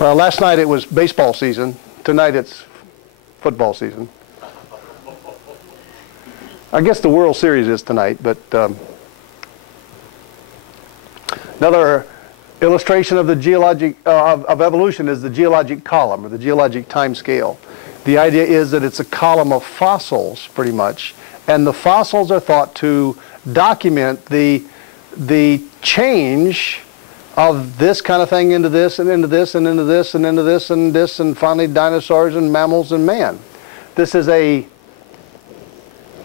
Well, last night it was baseball season. Tonight it's football season. I guess the World Series is tonight, but another illustration of the geologic of evolution is the geologic column, or the geologic time scale. The idea is that it's a column of fossils, pretty much, and the fossils are thought to document the change of this kind of thing into this and into this and into this and into this and this, and finally dinosaurs and mammals and man. This is a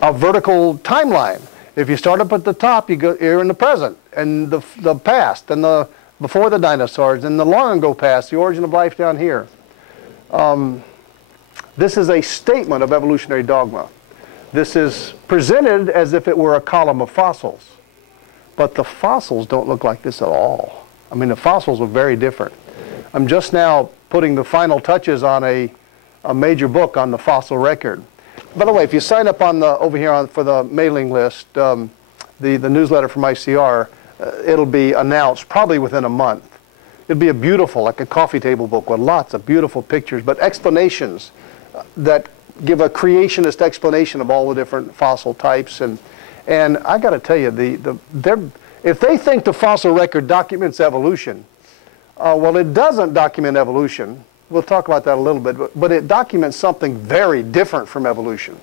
vertical timeline. If you start up at the top, you're in the present and the past and the before the dinosaurs and the long ago past, the origin of life down here. This is a statement of evolutionary dogma. This is presented as if it were a column of fossils, but the fossils don't look like this at all. I mean, the fossils are very different. I'm just now putting the final touches on a major book on the fossil record. By the way, if you sign up on over here for the mailing list, the newsletter from ICR, it'll be announced probably within a month. It'll be a beautiful, like a coffee table book with lots of beautiful pictures, but explanations that give a creationist explanation of all the different fossil types. And I got to tell you, if they think the fossil record documents evolution, well, it doesn't document evolution. We'll talk about that a little bit, but it documents something very different from evolution.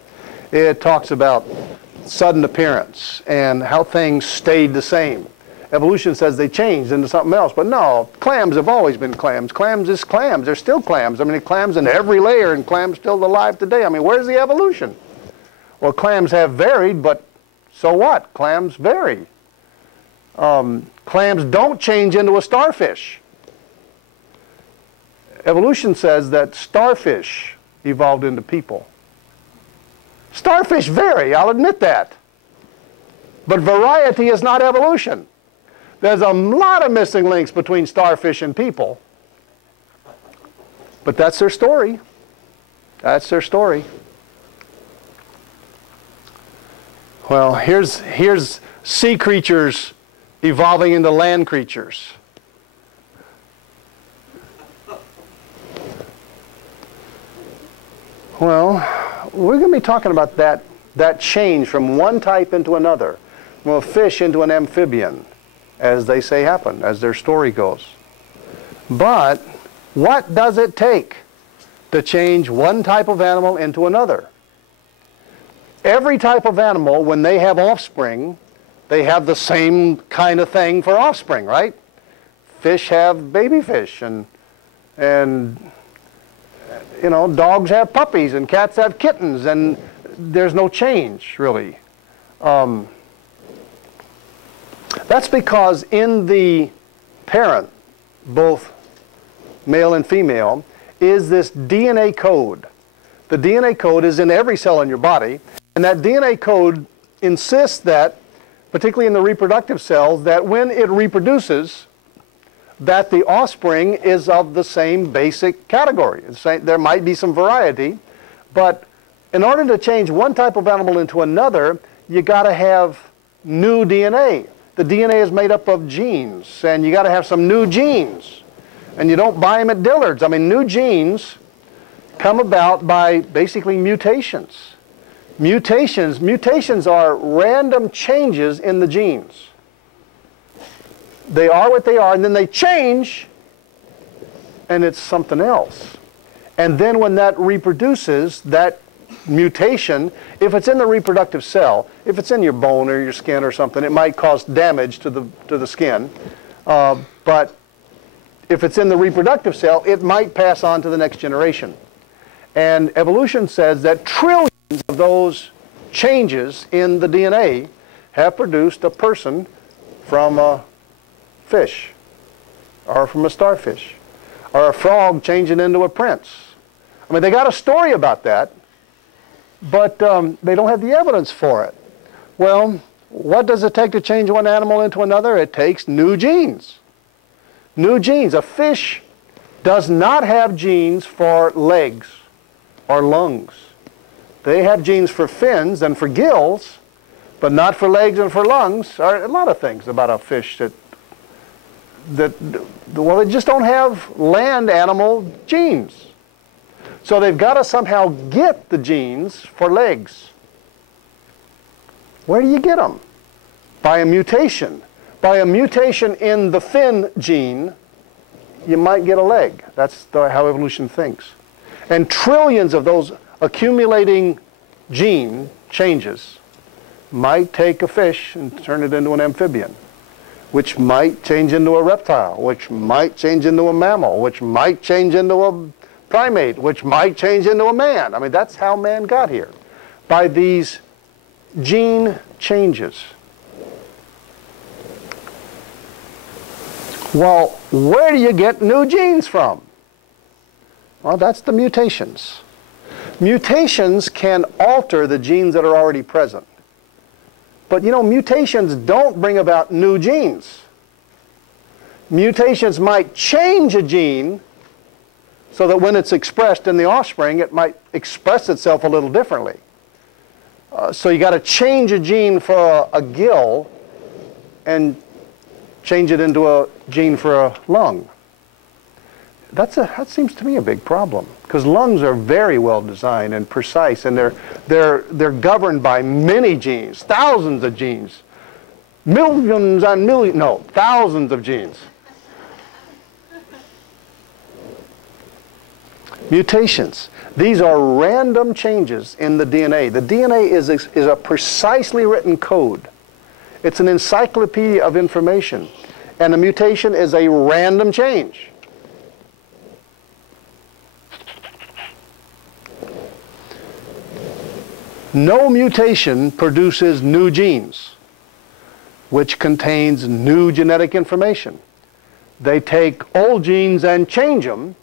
It talks about sudden appearance and how things stayed the same. Evolution says they changed into something else, but no, clams have always been clams. Clams is clams. They're still clams. I mean, clams in every layer, and clams still alive today. I mean, where's the evolution? Well, clams have varied, but so what? Clams vary. Clams don't change into a starfish. Evolution says that starfish evolved into people. Starfish vary, I'll admit that. But variety is not evolution. There's a lot of missing links between starfish and people. But that's their story. That's their story. Well, here's sea creatures evolving into land creatures. Well, we're going to be talking about that change from one type into another, from a fish into an amphibian, as they say happened, as their story goes. But what does it take to change one type of animal into another? Every type of animal, when they have offspring, they have the same kind of thing for offspring, right? Fish have baby fish, and you know, dogs have puppies and cats have kittens, and there's no change, really. That's because in the parent, both male and female, is this DNA code. The DNA code is in every cell in your body, and that DNA code insists that, particularly in the reproductive cells, that when it reproduces, that the offspring is of the same basic category. There might be some variety, but in order to change one type of animal into another, you got to have new DNA. The DNA is made up of genes, and you got to have some new genes. And you don't buy them at Dillard's. I mean, new genes come about by basically mutations. Mutations are random changes in the genes. They are what they are, and then they change, and it's something else. And then when that reproduces, that mutation, if it's in the reproductive cell, if it's in your bone or your skin or something, it might cause damage to the skin. But if it's in the reproductive cell, it might pass on to the next generation. And evolution says that trillions of those changes in the DNA have produced a person from a fish, or from a starfish, or a frog changing into a prince. I mean, they got a story about that, but they don't have the evidence for it. Well, what does it take to change one animal into another? It takes new genes. New genes. A fish does not have genes for legs or lungs. They have genes for fins and for gills, but not for legs and for lungs. There are a lot of things about a fish well, they just don't have land animal genes. So they've got to somehow get the genes for legs. Where do you get them? By a mutation. By a mutation in the fin gene, you might get a leg. That's how evolution thinks. And trillions of those accumulating gene changes might take a fish and turn it into an amphibian, which might change into a reptile, which might change into a mammal, which might change into a primate, which might change into a man. I mean, that's how man got here, by these gene changes. Well, where do you get new genes from? Well, that's the mutations. Mutations can alter the genes that are already present. But you know, mutations don't bring about new genes. Mutations might change a gene so that when it's expressed in the offspring, it might express itself a little differently. So you got to change a gene for a gill and change it into a gene for a lung. That seems to me a big problem, because lungs are very well designed and precise, and they're governed by many genes, thousands of genes, millions and millions, no, thousands of genes. Mutations. These are random changes in the DNA. The DNA is a precisely written code. It's an encyclopedia of information. And a mutation is a random change. No mutation produces new genes, which contains new genetic information. They take old genes and change them,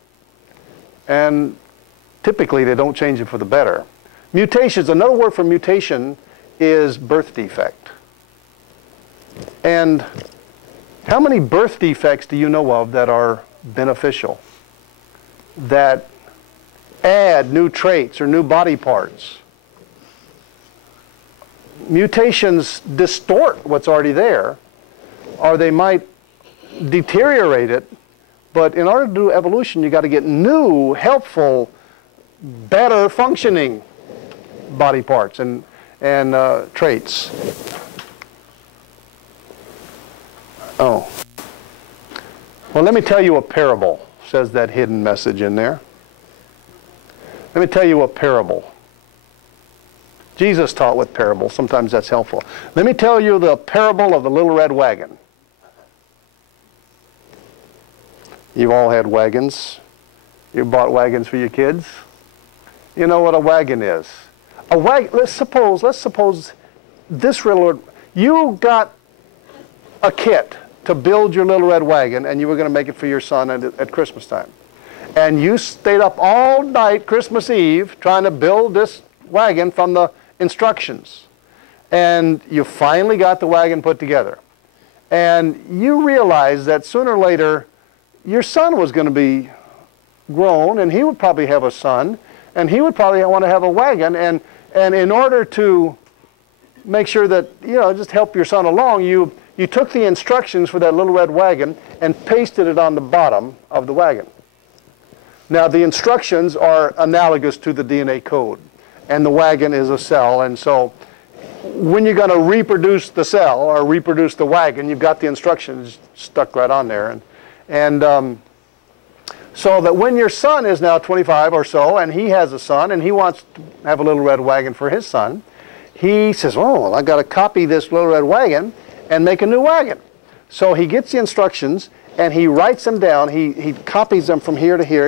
and typically they don't change them for the better. Mutations, another word for mutation is birth defect. And how many birth defects do you know of that are beneficial, that add new traits or new body parts? Mutations distort what's already there, or they might deteriorate it, but in order to do evolution, you got to get new, helpful, better functioning body parts and traits. Oh. Well, let me tell you a parable, says that hidden message in there. Let me tell you a parable. Jesus taught with parables. Sometimes that's helpful. Let me tell you the parable of the little red wagon. You've all had wagons. You bought wagons for your kids. You know what a wagon is. A wagon. Let's suppose this little. You got a kit to build your little red wagon, and you were going to make it for your son at Christmas time. And you stayed up all night Christmas Eve trying to build this wagon from the instructions. And you finally got the wagon put together. And you realized that sooner or later your son was going to be grown, and he would probably have a son, and he would probably want to have a wagon. And in order to make sure that, you know, just help your son along, you took the instructions for that little red wagon and pasted it on the bottom of the wagon. Now, the instructions are analogous to the DNA code, and the wagon is a cell, and so when you're going to reproduce the cell or reproduce the wagon, you've got the instructions stuck right on there. And so that when your son is now 25 or so, and he has a son, and he wants to have a little red wagon for his son, he says, oh, well, I've got to copy this little red wagon and make a new wagon. So he gets the instructions, and he writes them down. He copies them from here to here.